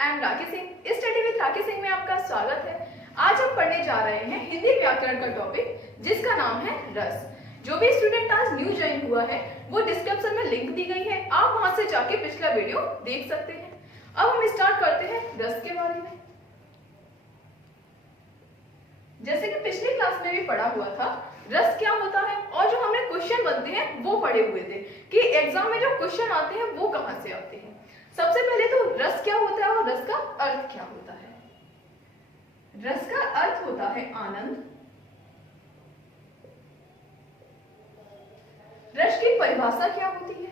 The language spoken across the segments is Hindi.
I am Rakhi Singh. Study with Rakhi Singh में आपका स्वागत है। आज हम पढ़ने जा रहे हैं हिंदी व्याकरण का टॉपिक जिसका नाम है रस। जो भी स्टूडेंट आज न्यू ज्वाइन हुआ है वो डिस्क्रिप्शन में लिंक दी गई है, आप वहां से जाके पिछला वीडियो देख सकते हैं। अब हम स्टार्ट करते हैं रस के बारे में। जैसे कि पिछली क्लास में भी पढ़ा हुआ था, रस क्या होता है और जो हमने क्वेश्चन बनते हैं वो पढ़े हुए थे कि एग्जाम में जो क्वेश्चन आते हैं वो कहां से आते हैं। सबसे पहले तो रस क्या होता है और रस का अर्थ क्या होता है। रस का अर्थ होता है आनंद। रस की परिभाषा क्या होती है?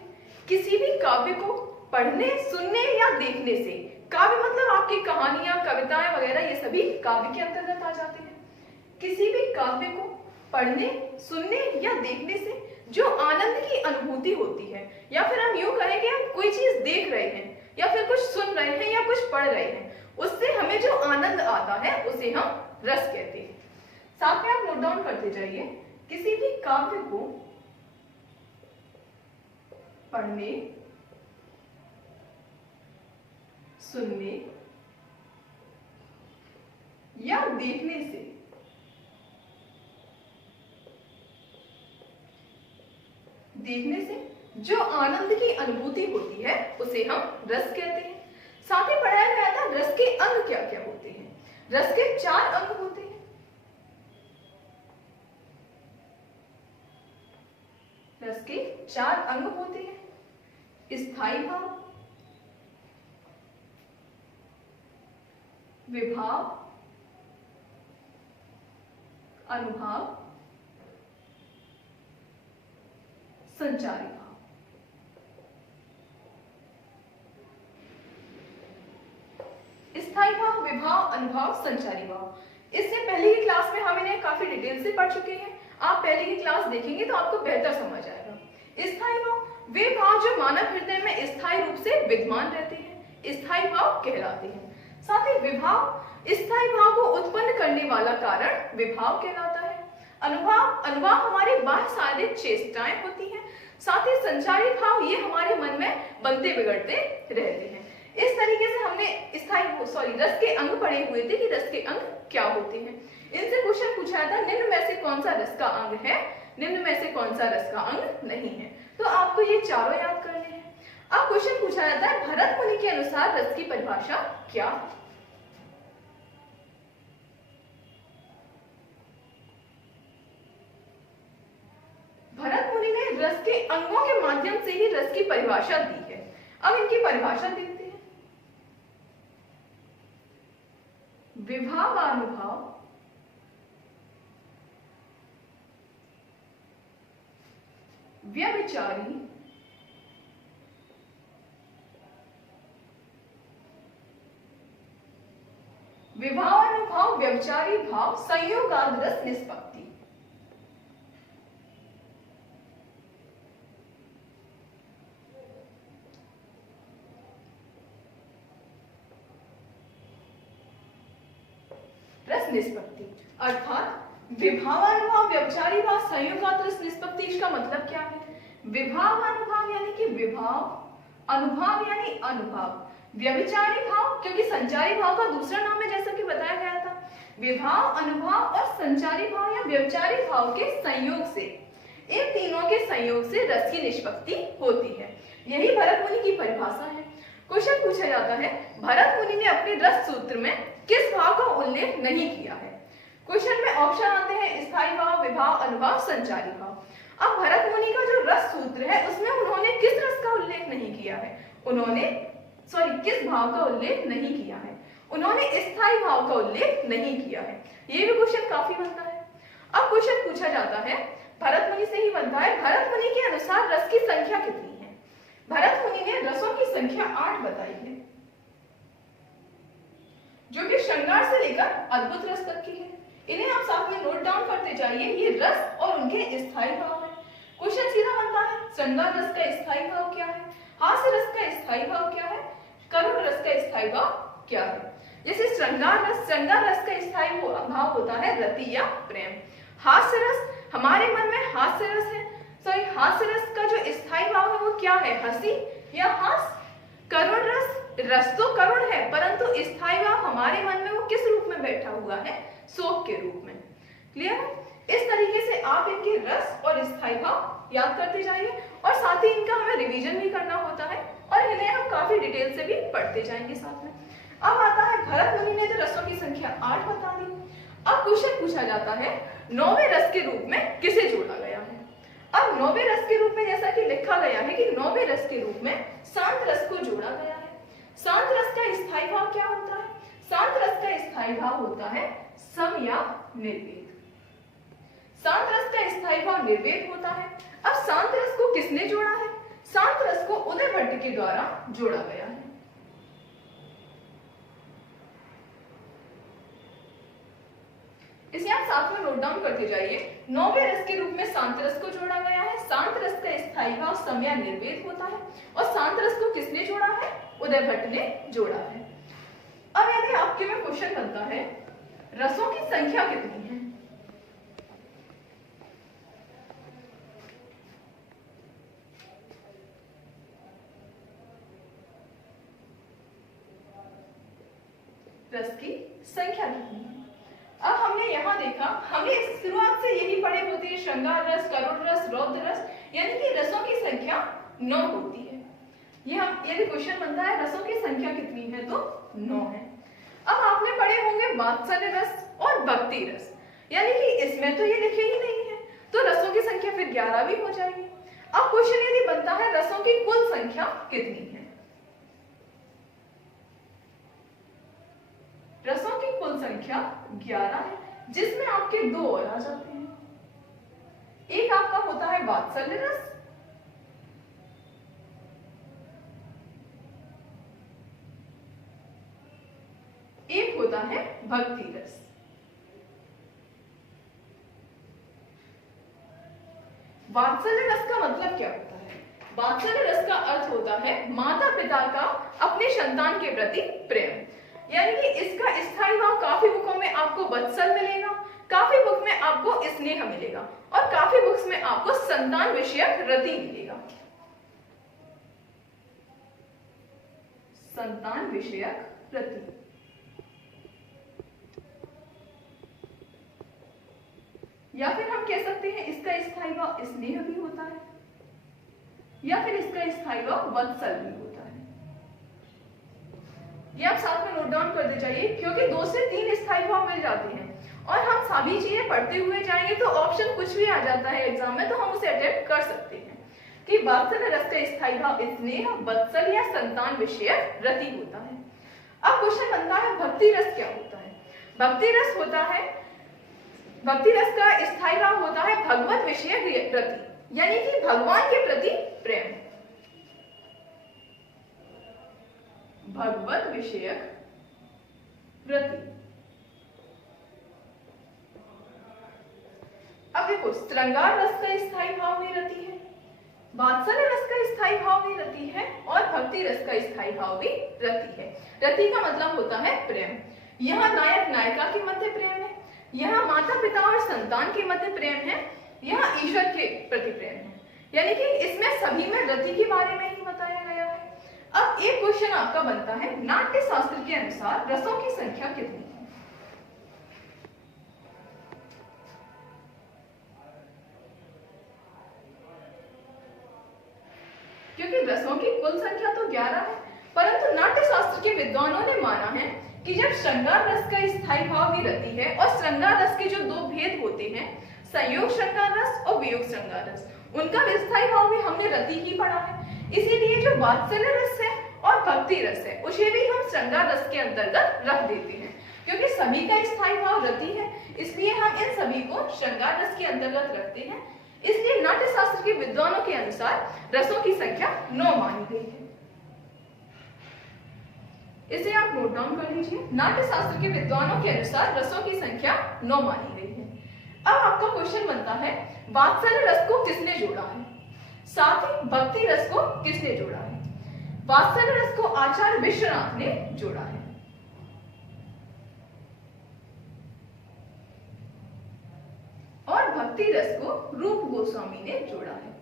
किसी भी काव्य को पढ़ने, सुनने या देखने से, काव्य मतलब आपकी कहानियां, कविताएं वगैरह, ये सभी काव्य के अंतर्गत आ जाते हैं। किसी भी काव्य को पढ़ने, सुनने या देखने से जो आनंद की अनुभूति होती है, या फिर हम यूं कहें कि हम कोई चीज देख रहे हैं या फिर कुछ सुन रहे हैं या कुछ पढ़ रहे हैं, उससे हमें जो आनंद आता है उसे हम रस कहते हैं। साथ में आप नोट डाउन करते जाइए। किसी भी काव्य को पढ़ने, सुनने या देखने से जो आनंद की अनुभूति होती है उसे हम रस कहते हैं। साथ ही पढ़ाया गया था रस के अंग क्या क्या होते हैं। रस के 4 अंग होते हैं। रस के 4 अंग होते हैं। स्थायी भाव, विभाव, अनुभाव, संचारी भाव। स्थायी भाव, विभाव, अनुभाव, संचारी भाव। इससे पहले की क्लास में हम इन्हें काफी डिटेल से पढ़ चुके हैं। आप पहले की क्लास देखेंगे तो आपको बेहतर समझ आएगा। स्थायी भाव वे भाव जो मानव हृदय में स्थायी रूप से विद्यमान रहते हैं, स्थायी भाव कहलाते हैं। साथ ही विभाव स्थायी भाव को उत्पन्न करने वाला कारण विभाव कहलाता है। अनुभाव हमारी बाह्य शारीरिक चेष्टाएं होती हैं। साथ ही संचारी भाव ये हमारे मन में बनते बिगड़ते रहते हैं। इस तरीके से हमने रस के अंग पढ़े हुए थे कि रस के अंग क्या होते हैं। इनसे क्वेश्चन पूछा था निम्न में से कौन सा रस का अंग है, निम्न में से कौन सा रस का अंग नहीं है। तो आपको ये चारों याद करने हैं। अब क्वेश्चन पूछा जाता है भरत मुनि के अनुसार रस की परिभाषा क्या है। भरत मुनि ने रस के अंगों के माध्यम से ही रस की परिभाषा दी है। अब इनकी परिभाषा देखते हैं। विभावानुभाव, व्यभिचारी, विभावानुभाव, व्यभिचारी भाव, संयोगाद रस निष्पत्ति। रस निष्पत्ति अर्थात विभावानुभाव, व्यभिचारी भाव, संयोगाद रस निष्पत्ति। इसका मतलब क्या है? विभावानुभाव यानी कि विभाव, अनुभाव यानी अनुभाव, व्यभिचारी भाव क्योंकि संचारी भाव का दूसरा नाम है जैसा कि बताया गया था। विभाव, अनुभाव और संचारी भाव या व्यभिचारी भाव के संयोग से, इन तीनों के संयोग से रस की निष्पत्ति होती है। यही भरत मुनि की परिभाषा है। क्वेश्चन पूछा जाता है भरत मुनि ने अपने रस सूत्र में किस भाव का उल्लेख नहीं किया है। क्वेश्चन में ऑप्शन आते हैं स्थायी भाव, विभाव, अनुभाव, संचारी भाव। अब भरत मुनि का जो रस सूत्र है उसमें उन्होंने किस रस का उल्लेख नहीं किया है, किस भाव का उल्लेख नहीं किया है। उन्होंने स्थायी भाव का उल्लेख नहीं किया है। ये भी क्वेश्चन काफी बनता है। अब क्वेश्चन पूछा जाता है भरत मुनि से ही बनता है, भरत मुनि के अनुसार रस की संख्या कितनी है। भरत मुनि ने रसों की संख्या 8 बताई है, जो कि श्रृंगार से लेकर अद्भुत रस तक की है। इन्हें आप साथ में नोट डाउन करते जाइए। ये रस और उनके स्थायी भाव है। क्वेश्चन सीधा बनता है श्रृंगार रस का स्थायी भाव क्या है, हास्य रस का स्थायी भाव क्या है, करुण रस का स्थायी भाव क्या है। जैसे श्रृंगार रस का स्थायी भाव होता है रति या प्रेम। हास्य रस हमारे मन में हास्य रस है, हास्य रस का जो स्थायी भाव है वो क्या है, हंसी या हास। करुण रस तो करुण है परंतु स्थायी भाव हमारे मन में वो किस रूप में बैठा हुआ है? शोक के रूप में। क्लियर है? इस तरीके से आप इनके रस और स्थायी भाव याद करते जाइए और साथ ही इनका हमें रिवीजन भी करना होता है और इन्हें हम काफी डिटेल से भी पढ़ते जाएंगे साथ में। अब आता है भरत मुनि ने तो रसों की संख्या 8 बता दी। अब क्वेश्चन पूछा जाता है 9वें रस के रूप में किसे जोड़ा गया है? अब 9वें रस के रूप में जैसा कि लिखा गया है कि 9वें रस के रूप में शांत रस को जोड़ा गया है। शांत रस का स्थायी भाव क्या होता है? शांत रस का स्थायी भाव होता है सम या निर्वेद। शांत रस का स्थायी भाव निर्वेद होता है। अब शांत रस को किसने जोड़ा है? शांत रस को उदय भट्ट के द्वारा जोड़ा गया है। इसे आप साथ में नोट डाउन करते जाइए। 9वें रस के रूप में शांत रस को जोड़ा गया है। शांत रस का स्थायी भाव सम या निर्वेद होता है और शांत रस को किसने जोड़ा है? उदय भट्ट ने जोड़ा है। अब यदि आपके में क्वेश्चन बनता है रसों की संख्या कितनी है? रस की संख्या कितनी है? अब हमने यहाँ देखा, हमने शुरुआत से यही पढ़े होते हैं श्रृंगार रस, करुण रस, रौद्र रस, यानी कि रसों की संख्या 9 होती है। ये हम यदि क्वेश्चन बनता है रसों की संख्या कितनी है तो 9 है। अब आपने पढ़े होंगे वात्सल्य रस और भक्ति रस, यानी कि इसमें तो ये लिखे ही नहीं है तो रसों की संख्या फिर 11 भी हो जाएगी। अब क्वेश्चन यदि बनता है रसों की कुल संख्या कितनी है? रसों की कुल संख्या 11 है, जिसमें आपके 2 और आ जाते हैं। एक आपका होता है वात्सल्य रस, एक होता है भक्ति रस। वात्सल्य रस का मतलब क्या होता है? वात्सल्य रस का अर्थ होता है माता पिता का अपने संतान के प्रति प्रेम, यानी कि इसका स्थायी भाव काफी बुकों में आपको वत्सल मिलेगा, काफी बुक में आपको स्नेह मिलेगा और काफी बुक्स में आपको संतान विषयक रति मिलेगा। संतान विषयक रति। या फिर हम कह सकते हैं इसका स्थायी भाव स्नेह भी होता है या फिर इसका स्थायी भाव वत्सल भी होता है। ये आप साथ में नोट डाउन कर दे जाइए, क्योंकि 2 से 3 स्थायी भाव मिल जाते हैं और हम सभी चीजें पढ़ते हुए जाएंगे तो ऑप्शन कुछ भी आ जाता है एग्जाम में, तो हम उसे अटेम्प्ट कर सकते हैं कि वात्सल्य रस का स्थायी भाव स्नेह, वत्सल या संतान विषयक रति होता है। अब क्वेश्चन बनता है भक्ति रस क्या होता है? भक्ति रस होता है, भक्ति रस का स्थायी भाव होता है भगवत विषयक रति, यानी कि भगवान के प्रति प्रेम। भगवत विषयक रति। अब देखो, श्रृंगार रस का स्थायी भाव भी रति है, वात्सल्य रस का स्थायी भाव भी रति है और भक्ति रस का स्थायी भाव भी रति है। रति का मतलब होता है प्रेम। यहाँ नायक नायिका के मध्य प्रेम है, यहाँ माता पिता और संतान के मध्य प्रेम है, यहाँ ईश्वर के प्रति प्रेम है, यानी कि इसमें सभी में रति के बारे में ही बताया गया है। अब एक क्वेश्चन आपका बनता है नाट्य शास्त्र के अनुसार रसों की संख्या कितनी है? क्योंकि रसों की कुल संख्या तो 11 है, परंतु नाट्य शास्त्र के विद्वानों ने माना है कि जब श्रृंगार रस का स्थायी भाव भी रति है और श्रृंगार रस के जो 2 भेद होते हैं, संयोग श्रृंगार रस और वियोग श्रृंगार रस, उनका स्थायी भाव भी हमने रति ही पढ़ा है। इसीलिए जो वात्सल्य रस है और भक्ति रस है उसे भी हम श्रृंगार रस के अंतर्गत रख देते हैं, क्योंकि सभी का स्थायी भाव रति है, इसलिए हम इन सभी को श्रृंगार रस के अंतर्गत रखते हैं। इसलिए नाट्य शास्त्र के विद्वानों के अनुसार रसों की संख्या 9 मानी गई है। इसे आप नोट डाउन कर लीजिए। नाट्य शास्त्र के विद्वानों के अनुसार रसों की संख्या 9 मानी गई है। अब आपका क्वेश्चन बनता है वात्सल्य रस को किसने जोड़ा है, साथ ही भक्ति रस को किसने जोड़ा है? वात्सल्य रस को आचार्य विश्वनाथ ने जोड़ा है और भक्ति रस को रूप गोस्वामी ने जोड़ा है।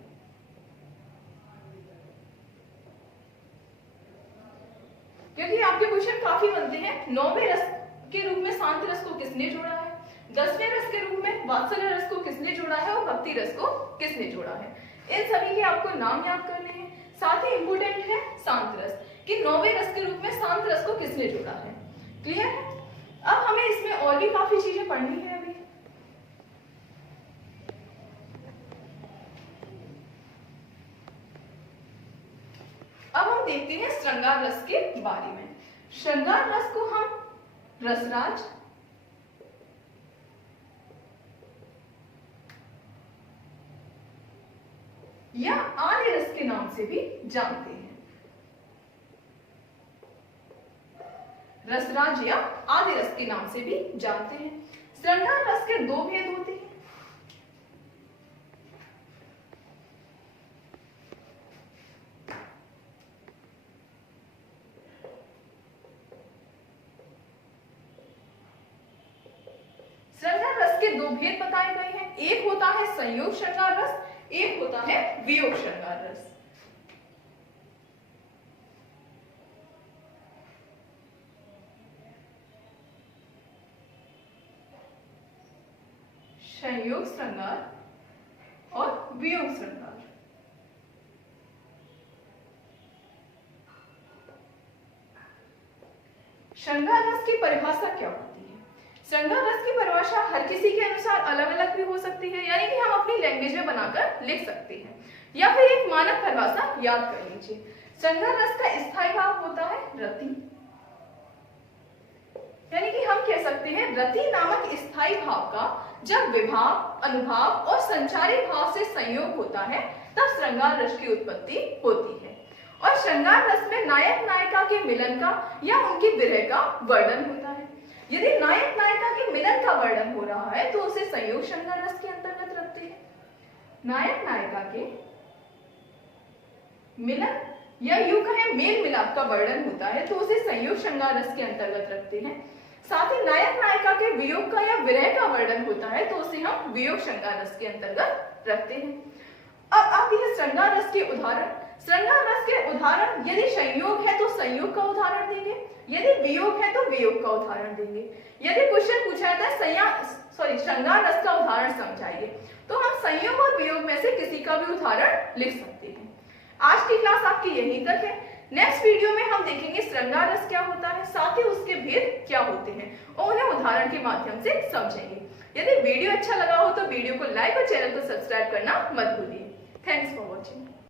क्योंकि आपके क्वेश्चन काफी बनते हैं। 9वें रस के रूप में शांत रस को किसने जोड़ा है, 10वें रस के रूप में वात्सल्य रस को किसने जोड़ा है और भक्ति रस को किसने जोड़ा है। इन सभी के आपको नाम याद करने हैं। साथ ही इंपोर्टेंट है शांत रस कि 9वें रस के रूप में शांत रस को किसने जोड़ा है। क्लियर है। अब हमें इसमें और भी काफी चीजें पढ़नी है। अभी अब हम देखते हैं श्रृंगार रस के बारे में। श्रृंगार रस को हम रसराज, या आर्य रस के नाम से भी जानते हैं। रसराज या आदि रस के नाम से भी जानते हैं। श्रृंगार रस के दो भेद होते हैं। श्रृंगार रस के दो भेद बताए गए हैं। एक होता है संयोग श्रृंगार रस, एक होता है वियोग श्रृंगार रस। संयोग श्रृंगार और वियोग श्रृंगार। श्रृंगार रस की परिभाषा क्या होती है? श्रृंगार रस की परिभाषा हर किसी के अनुसार अलग अलग भी हो सकती है, यानी कि हम अपनी लैंग्वेज में बनाकर लिख सकते हैं, या फिर एक मानक परिभाषा याद कर लीजिए। श्रृंगार रस का स्थायी भाव होता है रति, यानी कि हम कह सकते हैं रति नामक स्थायी भाव का जब विभाव, अनुभाव और संचारी भाव से संयोग होता है तब श्रृंगार रस की उत्पत्ति होती है। और श्रृंगार रस में नायक नायिका के मिलन का या उनकी विरह का वर्णन होता है। यदि नायक नायिका के मिलन का वर्णन हो रहा है तो उसे संयोग श्रृंगार रस के अंतर्गत रखते हैं। नायक नायिका के मिलन या यूं कहें मेल मिलाप का वर्णन होता है तो उसे संयोग श्रृंगार रस के अंतर्गत रखते हैं। साथ ही नायक नायिका के वियोग का या विरह का वर्णन होता है तो उसे हम वियोग श्रृंगार रस के अंतर्गत रखते हैं। अब आती है श्रृंगार रस के उदाहरण। श्रृंगार रस के उदाहरण यदि संयोग है तो संयोग का उदाहरण देंगे, यदि वियोग है तो वियोग का उदाहरण देंगे। यदि क्वेश्चन पूछा जाता है श्रृंगार रस का उदाहरण समझाइए तो हम संयोग और वियोग में से किसी का भी उदाहरण लिख सकते हैं। आज की क्लास आपकी यहीं तक है। नेक्स्ट वीडियो में हम देखेंगे श्रृंगार रस क्या होता है, साथ ही उसके भेद क्या होते हैं और उन्हें उदाहरण के माध्यम से समझेंगे। यदि वीडियो अच्छा लगा हो तो वीडियो को लाइक और चैनल को सब्सक्राइब करना मत भूलिए। Thanks for watching.